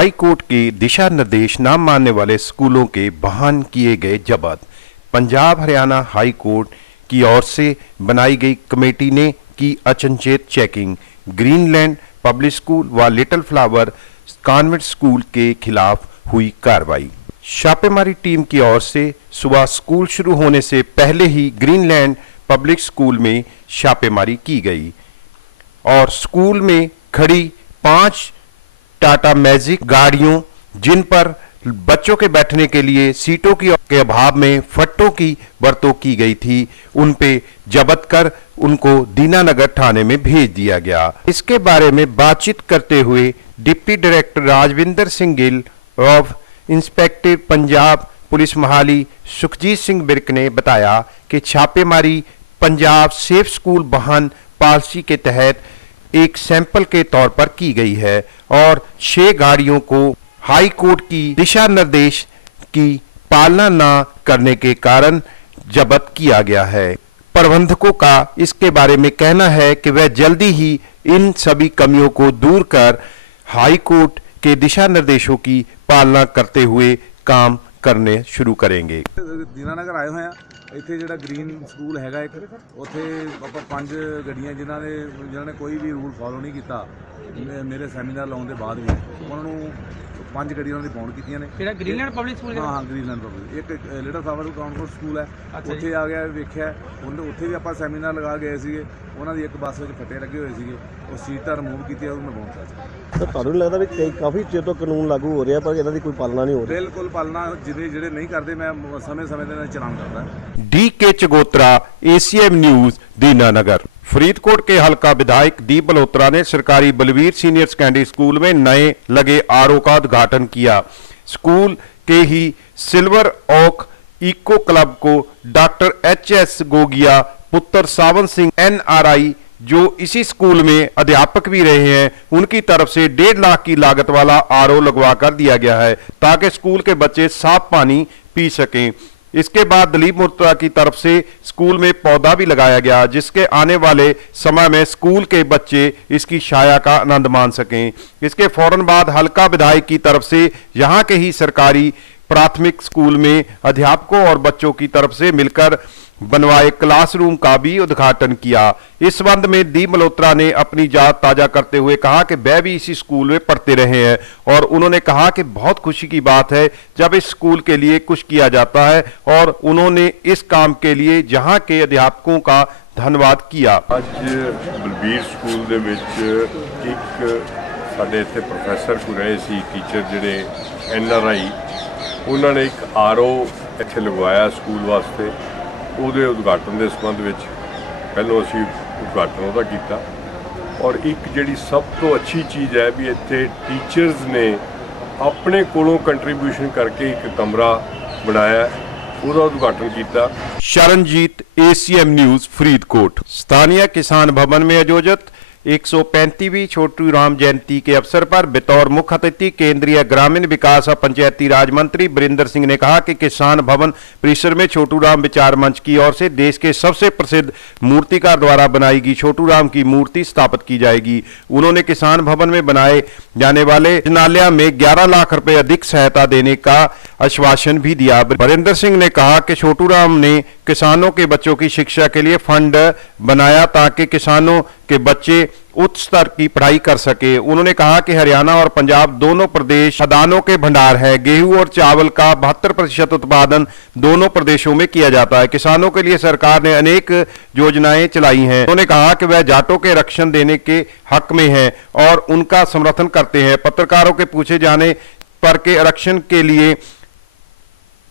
High court के दिशा निर्देश न मानने वाले स्कूलों के वाहन किए गए जब्त। पंजाब हरियाणा हाई कोर्ट की ओर से बनाई गई कमेटी ने की अचंचेत चेकिंग। ग्रीनलैंड पब्लिक स्कूल व लिटिल फ्लावर कॉन्वेंट स्कूल के खिलाफ हुई कार्रवाई। छापेमारी टीम की ओर से सुबह स्कूल शुरू होने से पहले ही ग्रीनलैंड पब्लिक स्कूल में छापेमारी की गई और स्कूल में खड़ी 5 टाटा मैजिक गाड़ियों, जिन पर बच्चों के बैठने के लिए सीटों के अभाव में फट्टों की बरतों की गई थी, उन पे जब्त कर उनको दीनानगर थाने में भेज दिया गया। इसके बारे में बातचीत करते हुए डिप्टी डायरेक्टर राजविंदर सिंह गिल और इंस्पेक्टर पंजाब पुलिस महाली सुखजीत सिंह बिर्क ने बताया कि छापेमारी पंजाब सेफ स्कूल वाहन पॉलिसी के तहत एक सैंपल के तौर पर की गई है और 6 गाड़ियों को हाई कोर्ट की दिशा निर्देश की पालना न करने के कारण जब्त किया गया है। प्रबंधकों का इसके बारे में कहना है कि वह जल्दी ही इन सभी कमियों को दूर कर हाई कोर्ट के दिशा निर्देशों की पालना करते हुए काम करने शुरू करेंगे। दीनानगर आए हुए हैं, ਇੱਥੇ ਜਿਹੜਾ ਗ੍ਰੀਨ ਸਕੂਲ ਹੈਗਾ ਇੱਕ, ਉੱਥੇ ਆਪਾਂ 5 ਗੱਡੀਆਂ ਜਿਨ੍ਹਾਂ ਨੇ ਕੋਈ ਵੀ ਰੂਲ ਫੋਲੋ ਨਹੀਂ ਕੀਤਾ ਮੇਰੇ ਸੈਮੀਨਾਰ ਲਾਉਣ ਦੇ ਬਾਅਦ ਵੀ ਉਹਨਾਂ ਨੂੰ 5 ਗੱਡੀਆਂ ਉਹਨਾਂ ਦੀ ਬਾਉਂਡ ਕੀਤੀਆਂ ਨੇ। ਕਿਹੜਾ ਗ੍ਰੀਨਲੈਂਡ ਪਬਲਿਕ ਸਕੂਲ? ਹਾਂ ਗ੍ਰੀਨਲੈਂਡ ਪਬਲਿਕ। ਇੱਕ ਲਿਟਲ ਫਲਾਵਰ ਕਾਨਵੈਂਟ ਸਕੂਲ ਹੈ, ਉੱਥੇ ਆ ਗਿਆ ਵੇਖਿਆ, ਉੱਥੇ ਵੀ ਆਪਾਂ ਸੈਮੀਨਾਰ ਲਗਾ ਗਏ ਸੀਗੇ। ਉਹਨਾਂ ਦੀ ਇੱਕ ਬੱਸ ਵਿੱਚ ਫੱਟੇ ਲੱਗੇ ਹੋਏ ਸੀਗੇ, ਉਹ ਸੀਟਾਂ ਰਿਮੂਵ ਕੀਤੀਆਂ, ਉਹਨੂੰ ਬਾਉਂਡ ਕਰਤਾ। ਤਾਂ ਤੁਹਾਨੂੰ ਨਹੀਂ ਲੱਗਦਾ ਵੀ ਕਾਫੀ ਚਿਰ ਤੋਂ ਕਾਨੂੰਨ ਲਾਗੂ ਹੋ ਰਿਹਾ ਪਰ ਇਹਨਾਂ ਦੀ ਕੋਈ ਪਾਲਣਾ ਨਹੀਂ ਹੋ ਰਹੀ? ਬਿਲਕੁਲ ਪਾਲਣਾ, ਜਿਹੜੇ ਨਹੀਂ ਕਰਦੇ ਮੈਂ ਸਮੇਂ ਦੇ ਨਾਲ ਚਲਾਨ ਕਰਦਾ। DK चगोत्रा, ACM news, Dinanagar. Faridkot के हल्का विधायक दीप बलोत्रा ने सरकारी बलवीर सीनियर सेकेंडरी स्कूल में नए लगे RO का उद्घाटन किया। स्कूल के ही सिल्वर ओक इको क्लब को डॉक्टर HS गोगिया पुत्र सावन सिंह NRI जो इसी स्कूल में अध्यापक भी रहे हैं, उनकी तरफ से 1.5 लाख की लागत वाला RO लगवा कर दिया गया है ताकि स्कूल के बच्चे साफ पानी पी सकें। इसके बाद दिलीप मोत्रा की तरफ से स्कूल में पौधा भी लगाया गया जिसके आने वाले समय में स्कूल के बच्चे इसकी छाया का आनंद मान सकें। इसके फौरन बाद हल्का विधायक की तरफ से यहां के ही सरकारी प्राथमिक स्कूल में अध्यापकों और बच्चों की तरफ से मिलकर बनवाए क्लासरूम का भी उद्घाटन किया। इस संबंध में दीप मल्होत्रा ने अपनी जात ताजा करते हुए कहा कि वह भी इसी स्कूल में पढ़ते रहे हैं और उन्होंने कहा कि बहुत खुशी की बात है जब इस स्कूल के लिए कुछ किया जाता है और उन्होंने इस काम के लिए जहां के अध्यापकों का धन्यवाद किया। आज बलबीर स्कूल दे विच एक साडे इत्थे प्रोफैसर को रहे सी टीचर जिहड़े NRI, उन्होंने एक RO इत्थे लगवाया स्कूल वास्ते। ਉਹਦੇ ਉਦਘਾਟਨ ਦੇ ਸੰਬੰਧ ਵਿੱਚ ਪਹਿਲਾਂ ਅਸੀਂ ਉਦਘਾਟਨ ਉਹਦਾ ਕੀਤਾ ਔਰ ਇੱਕ ਜਿਹੜੀ ਸਭ ਤੋਂ ਅੱਛੀ ਚੀਜ਼ ਹੈ ਵੀ ਇੱਥੇ ਟੀਚਰਸ ਨੇ ਆਪਣੇ ਕੋਲੋਂ ਕੰਟਰੀਬਿਊਸ਼ਨ ਕਰਕੇ ਇੱਕ ਕਮਰਾ ਬਣਾਇਆ, ਉਹਦਾ उद्घाटन किया। Sharanjeet, ACM news, Faridkot. स्थानीय किसान भवन में आयोजित 135वीं छोटू राम जयंती के अवसर पर बतौर मुख्य अतिथि केंद्रीय ग्रामीण विकास और पंचायती राज मंत्री बरिंदर सिंह ने कहा कि किसान भवन परिसर में छोटू राम विचार मंच की ओर से देश के सबसे प्रसिद्ध मूर्तिकार द्वारा बनाई गई छोटू राम की मूर्ति स्थापित की जाएगी। उन्होंने किसान भवन में बनाए जाने वाले भोजनालय में 11 लाख रुपए अधिक सहायता देने का आश्वासन भी दिया। बरिंदर सिंह ने कहा कि छोटू राम ने किसानों के बच्चों की शिक्षा के लिए फंड बनाया ताकि किसानों के बच्चे उच्च स्तर की पढ़ाई कर सके। उन्होंने कहा कि हरियाणा और पंजाब दोनों प्रदेश खदानों के भंडार है। गेहूं और चावल का 72% उत्पादन दोनों प्रदेशों में किया जाता है। किसानों के लिए सरकार ने अनेक योजनाएं चलाई हैं। उन्होंने कहा कि वह जाटों के रक्षण देने के हक में है और उनका समर्थन करते हैं। पत्रकारों के पूछे जाने पर के आरक्षण के लिए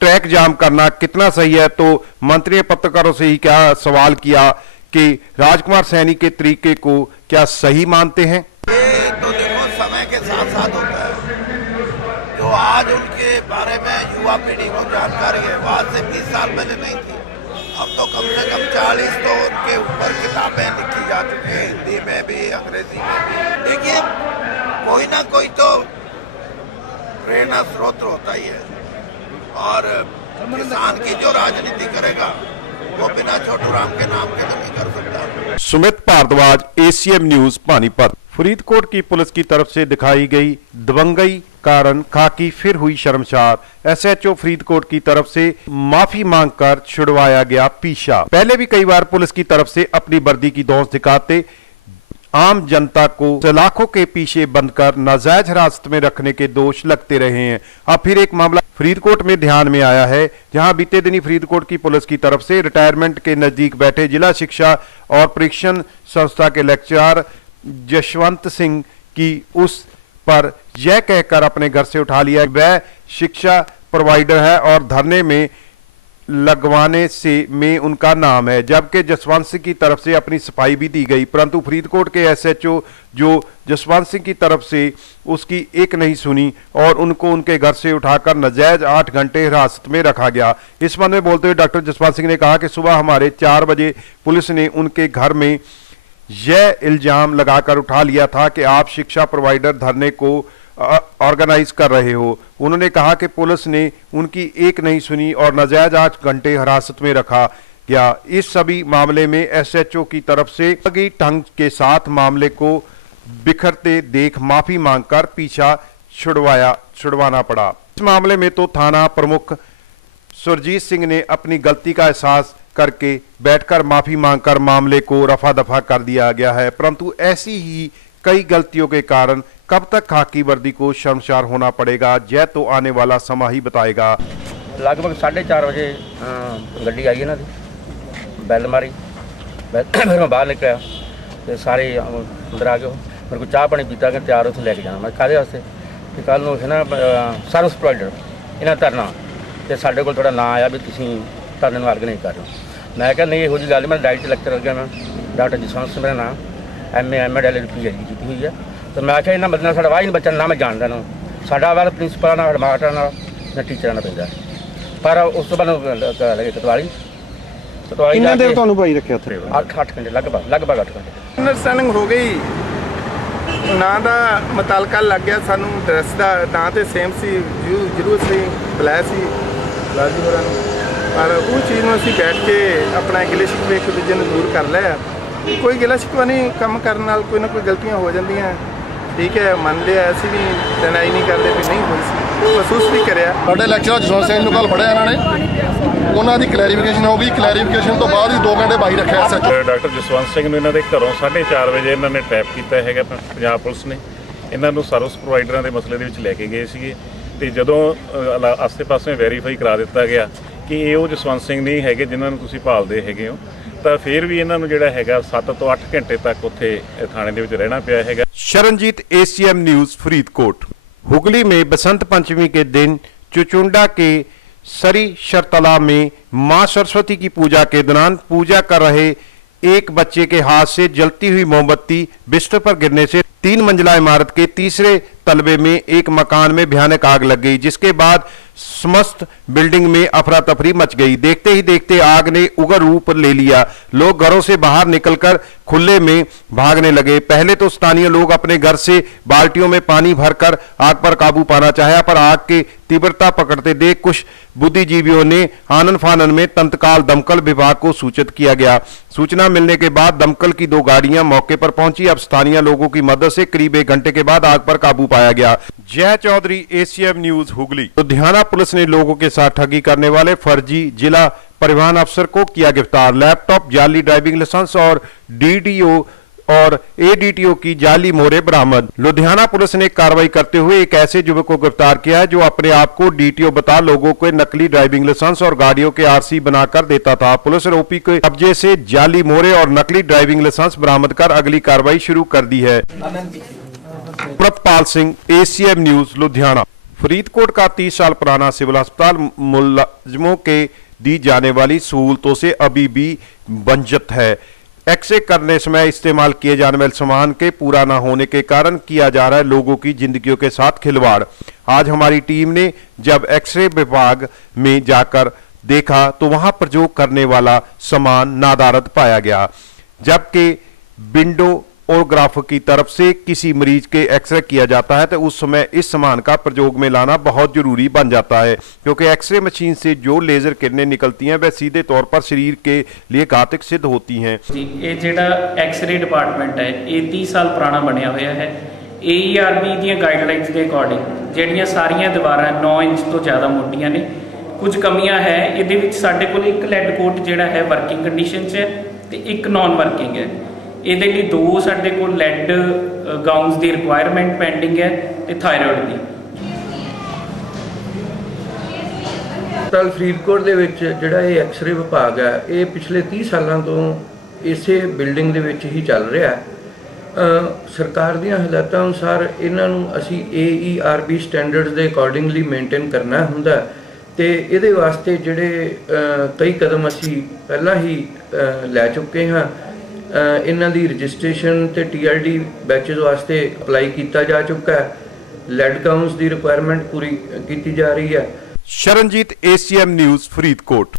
ट्रैक जाम करना कितना सही है तो मंत्री ने पत्रकारों से ही क्या सवाल किया कि राजकुमार सैनी के तरीके को क्या सही मानते हैं? ये तो देखो समय के साथ साथ होता है। जो आज उनके बारे में युवा पीढ़ी को जानकारी है, वो आज से 20 साल पहले नहीं थी। अब तो कम से कम 40 तो उनके ऊपर किताबें लिखी जा चुकी हैं, हिंदी में भी अंग्रेजी में भी। देखिए कोई ना कोई तो प्रेरणा स्रोत होता ही है और किसान की जो राजनीति करेगा वो बिना छोटू राम के नाम के तो नहीं कर सकता। Sumit Bhardwaj, ACM news, Panipat. फरीदकोट की पुलिस की तरफ से दिखाई गई दबंगई कारण खाकी फिर हुई शर्मसार। एसएचओ फरीदकोट की तरफ से माफी मांगकर छुड़वाया गया पीछा। पहले भी कई बार पुलिस की तरफ से अपनी वर्दी की धौंस दिखाते आम जनता को सलाखों के पीछे बंधकर नाजायज हिरासत में रखने के दोष लगते रहे हैं। अब फिर एक मामला फरीदकोट में ध्यान में आया है, जहां बीते दिनी फरीदकोट की पुलिस की तरफ से रिटायरमेंट के नजदीक बैठे जिला शिक्षा और परीक्षण संस्था के लेक्चरर जसवंत सिंह की उस पर यह कहकर अपने घर से उठा लिया वह शिक्षा प्रोवाइडर है और धरने में लगवाने से में उनका नाम है, जबकि जसवंत सिंह की तरफ से अपनी सफाई भी दी गई, परंतु फरीदकोट के एसएचओ जो जसवंत सिंह की तरफ से उसकी एक नहीं सुनी और उनको उनके घर से उठाकर नाजायज 8 घंटे हिरासत में रखा गया। इस संबंध में बोलते हुए डॉक्टर जसवंत सिंह ने कहा कि सुबह हमारे 4 बजे पुलिस ने उनके घर में यह इल्जाम लगाकर उठा लिया था कि आप शिक्षा प्रोवाइडर धरने को ऑर्गेनाइज कर रहे हो। उन्होंने कहा कि पुलिस ने उनकी एक नहीं सुनी और नाजायज 8 घंटे हिरासत में रखा गया। इस सभी मामले में एसएचओ की तरफ से ढंग के साथ मामले को बिखरते देख माफी मांगकर पीछा छुड़वाना पड़ा। इस मामले में तो थाना प्रमुख सुरजीत सिंह ने अपनी गलती का एहसास करके बैठकर माफी मांगकर मामले को रफा दफा कर दिया गया है, परंतु ऐसी ही कई गलतियों के कारण कब तक खाकी वर्दी को शर्मसार होना पड़ेगा, यह तो आने वाला समा ही बताएगा। लगभग 4:30 बजे गड्डी आई इन्हों बैल मारी, फिर मैं बाहर निकलिया तो सारे अंदर आ गए। मेरे को चाह पानी पीता कि तैयार उत्थे लैके जाना। मैं काहदे वास्ते कि कल नूं ना सर्विस प्रोवाइडर इन्हां धरना तो साडे कोल थोड़ा ना आया भी तुसीं धरने नूं ऑर्गेनाइज कर रहे हो। मैं कहा नहीं इहो जी गल, मैं डाइट लेक्चर लग्या, मैं डॉक्टर जसवंत सिंह मेरा नाम, MA MD PhD की हुई है। तो मैं आख्या इन्होंने बंद साढ़ा वाह ही नहीं बच्चा ना मैं जानता ना साढ़ा वाल प्रिंसीपल ना हेडमास्टर ना टीचर ना पैदा, पर उस तो बाद लगे कतवाली कितना देर ਤੁਹਾਨੂੰ ਭਾਈ ਰੱਖਿਆ ਉੱਥੇ? 8 घंटे लगभग 8 घंटे ਅੰਡਰਸਟੈਂਡਿੰਗ ਹੋ ਗਈ। ਨਾਂ ਦਾ ਮੁਤਲਕਾ ਲੱਗ ਗਿਆ ਸਾਨੂੰ, ਡਰੈਸ ਦਾ ਨਾਂ ਤੇ ਸੇਮ ਸੀ, ਜ਼ਰੂਰ ਸੀ ਬੁਲਾਇਆ ਸੀ ਰਾਜੀ ਹੋਰਾਂ ਨੂੰ, ਪਰ ਉਹ ਚੀਜ਼ ਨੂੰ ਅਸੀਂ ਬੈਠ ਕੇ ਆਪਣਾ ਗਿਲੇ ਸ਼ਿਕਵੇ ਇੱਕ ਦੂਜੇ ਨੂੰ ਦੂਰ ਕਰ ਲਿਆ। ਕੋਈ ਗਿਲਾ ਸ਼ਿਕਵਾ ਨਹੀਂ, ਕੰਮ ਕਰਨ ਨਾਲ ਕੋਈ ਨਾ ਕੋਈ ਗਲਤੀਆਂ ਹੋ ਜਾਂਦੀਆਂ, ਠੀਕ ਹੈ ਮੰਨ ਲਿਆ, ਅਸੀਂ ਵੀ ਡਿਨਾਈ ਨਹੀਂ ਕਰਦੇ ਵੀ ਨਹੀਂ ਹੋਈ ਸੀ, ਮਹਿਸੂਸ ਵੀ ਕਰਿਆ। ਸਾਡੇ ਲੈਕਚਰਰ ਜਸਵੰਤ ਸਿੰਘ ਨੂੰ ਕੱਲ ਫੜਿਆ ਇਹਨਾਂ ਨੇ, ਉਹਨਾਂ ਦੀ ਕਲੈਰੀਫਿਕੇਸ਼ਨ ਹੋ ਗਈ, ਕਲੈਰੀਫਿਕੇਸ਼ਨ ਤੋਂ ਬਾਅਦ ਹੀ 2 ਘੰਟੇ ਬਾਹਰ ਰੱਖਿਆ ਐਸਐਚਓ। ਡਾਕਟਰ ਜਸਵੰਤ ਸਿੰਘ ਨੂੰ ਇਹਨਾਂ ਦੇ ਘਰੋਂ 4:30 ਵਜੇ ਇਹਨਾਂ ਨੇ ਟ੍ਰੈਪ ਕੀਤਾ ਹੈਗਾ ਪੰਜਾਬ ਪੁਲਿਸ ਨੇ। ਇਹਨਾਂ ਨੂੰ ਸਰਵਿਸ ਪ੍ਰੋਵਾਈਡਰਾਂ ਦੇ ਮਸਲੇ ਦੇ ਵਿੱਚ ਲੈ ਕੇ ਗਏ ਸੀਗੇ ਤੇ ਜਦੋਂ ਆਸੇ-ਪਾਸੇ ਵੈਰੀਫਾਈ ਕਰਾ ਦਿੱਤਾ ਗਿਆ ਕਿ ਇਹ ਉਹ ਜਸਵੰਤ ਸਿੰਘ ਨਹੀਂ ਹੈਗੇ ਜਿਨ੍ਹਾਂ ਨੂੰ ਤੁਸੀਂ ਭਾਲਦੇ ਹੈਗੇ ਹੋ, ਤਾਂ ਫਿਰ ਵੀ ਇਹਨਾਂ ਨੂੰ ਜਿਹੜਾ ਹੈਗਾ 7 ਤੋਂ 8 ਘੰਟੇ ਤੱਕ ਉੱਥੇ थाने ਦੇ ਵਿੱਚ रहना ਪਿਆ हैगा। Sharanjit ACM news Faridkot. हुगली में बसंत पंचमी के दिन चुचुंडा के सरी शरतला में मां सरस्वती की पूजा के दौरान पूजा कर रहे एक बच्चे के हाथ से जलती हुई मोमबत्ती बिस्तर पर गिरने से 3 मंजिला इमारत के तीसरे तलबे में एक मकान में भयानक आग लग गई, जिसके बाद समस्त बिल्डिंग में अफरा तफरी मच गई। देखते ही देखते आग ने उग्र रूप ले लिया। लोग घरों से बाहर निकलकर खुले में भागने लगे। पहले तो स्थानीय लोग अपने घर से बाल्टियों में पानी भरकर आग पर काबू पाना चाहा, पर आग की तीव्रता पकड़ते देख कुछ बुद्धिजीवियों ने आनन फानन में तत्काल दमकल विभाग को सूचित किया गया। सूचना मिलने के बाद दमकल की 2 गाड़ियां मौके पर पहुंची। अब स्थानीय लोगों की मदद से करीब 1 घंटे के बाद आग पर काबू पाया गया। Jai Chaudhary ACM news Hooghly. लुधियाना पुलिस ने लोगों के साथ ठगी करने वाले फर्जी जिला परिवहन अफसर को किया गिरफ्तार। लैपटॉप, जाली ड्राइविंग लाइसेंस और DDO और ADTO की जाली मोहरें बरामद। लुधियाना पुलिस ने कार्रवाई करते हुए एक ऐसे युवक को गिरफ्तार किया है जो अपने आप को DTO बता लोगों को नकली ड्राइविंग लाइसेंस और गाड़ियों के RC बनाकर देता था। पुलिस ने आरोपी के कब्जे से जाली मोहरें और नकली ड्राइविंग लाइसेंस बरामद कर अगली कार्रवाई शुरू कर दी है। Pratpal Singh ACM news Ludhiana. फरीदकोट का 30 साल पुराना सिविल अस्पताल मुलाजमों के दी जाने वाली सहूलतों से अभी भी वंचित है। एक्सरे करने समय इस्तेमाल किए जाने वाले सामान के पूरा न होने के कारण किया जा रहा है लोगों की जिंदगियों के साथ खिलवाड़। आज हमारी टीम ने जब एक्सरे विभाग में जाकर देखा तो वहां प्रयोग करने वाला सामान नादारद पाया गया, जबकि विंडो और ग्राफर की तरफ से किसी मरीज के एक्सरे किया जाता है तो उस समय इस सामान का प्रयोग में लाना बहुत जरूरी बन जाता है, क्योंकि एक्सरे मशीन से जो लेजर किरणें निकलती हैं वह सीधे तौर पर शरीर के लिए घातक सिद्ध होती हैं। जी ये जेड़ा एक्सरे डिपार्टमेंट है ये 30 साल पुराना बनया हुआ है। AERB ਦੀਆਂ ਗਾਈਡਲਾਈਨਸ ਦੇ ਅਕੋਰਡਿੰਗ ਜਿਹੜੀਆਂ ਸਾਰੀਆਂ ਦੀਵਾਰਾਂ 9 ਇੰਚ ਤੋਂ ਜ਼ਿਆਦਾ ਮੋਟੀਆਂ ਨੇ। ਕੁਝ ਕਮੀਆਂ ਹੈ ਇਹਦੇ ਵਿੱਚ। ਸਾਡੇ ਕੋਲ ਇੱਕ ਲੈਡ ਕੋਟ ਜਿਹੜਾ ਹੈ ਵਰਕਿੰਗ ਕੰਡੀਸ਼ਨ 'ਚ ਹੈ ਤੇ ਇੱਕ ਨਾਨ ਵਰਕਿੰਗ ਹੈ। ਇਹਦੇ ਲਈ 2 ਸਾਡੇ ਕੋਲ ਲੈਡ ਗਾਊਨਸ ਦੀ ਰਿਕੁਆਇਰਮੈਂਟ ਪੈਂਡਿੰਗ ਹੈ ਤੇ ਥਾਇਰੋਇਡ ਦੀ। ਹਸਪਤਾਲ ਫਰੀਦਕੋਟ ਦੇ ਵਿੱਚ ਜਿਹੜਾ ਇਹ ਐਕਸ-ਰੇ ਵਿਭਾਗ ਹੈ ਇਹ ਪਿਛਲੇ 30 ਸਾਲਾਂ ਤੋਂ ਇਸੇ ਬਿਲਡਿੰਗ ਦੇ ਵਿੱਚ ਹੀ ਚੱਲ ਰਿਹਾ ਹੈ। ਸਰਕਾਰ ਦੀਆਂ ਹਦਾਇਤਾਂ ਅਨੁਸਾਰ ਇਹਨਾਂ ਨੂੰ ਅਸੀਂ AERB ਸਟੈਂਡਰਡਸ ਦੇ ਅਕੋਰਡਿੰਗਲੀ ਮੇਨਟੇਨ ਕਰਨਾ ਹੁੰਦਾ ਤੇ ਇਹਦੇ ਵਾਸਤੇ ਜਿਹੜੇ ਕਈ ਕਦਮ ਅਸੀਂ ਪਹਿਲਾਂ ਹੀ ਲੈ ਚੁੱਕੇ ਹਾਂ। ਇਹਨਾਂ ਦੀ ਰਜਿਸਟ੍ਰੇਸ਼ਨ ਤੇ TRD ਬੈਚਸ ਵਾਸਤੇ ਅਪਲਾਈ ਕੀਤਾ ਜਾ ਚੁੱਕਾ ਹੈ। ਲੈਡ ਕਾਊਂਟਸ ਦੀ ਰਿਕੁਆਇਰਮੈਂਟ ਪੂਰੀ ਕੀਤੀ ਜਾ ਰਹੀ ਹੈ। Sharanjit, ACM news, Faridkot.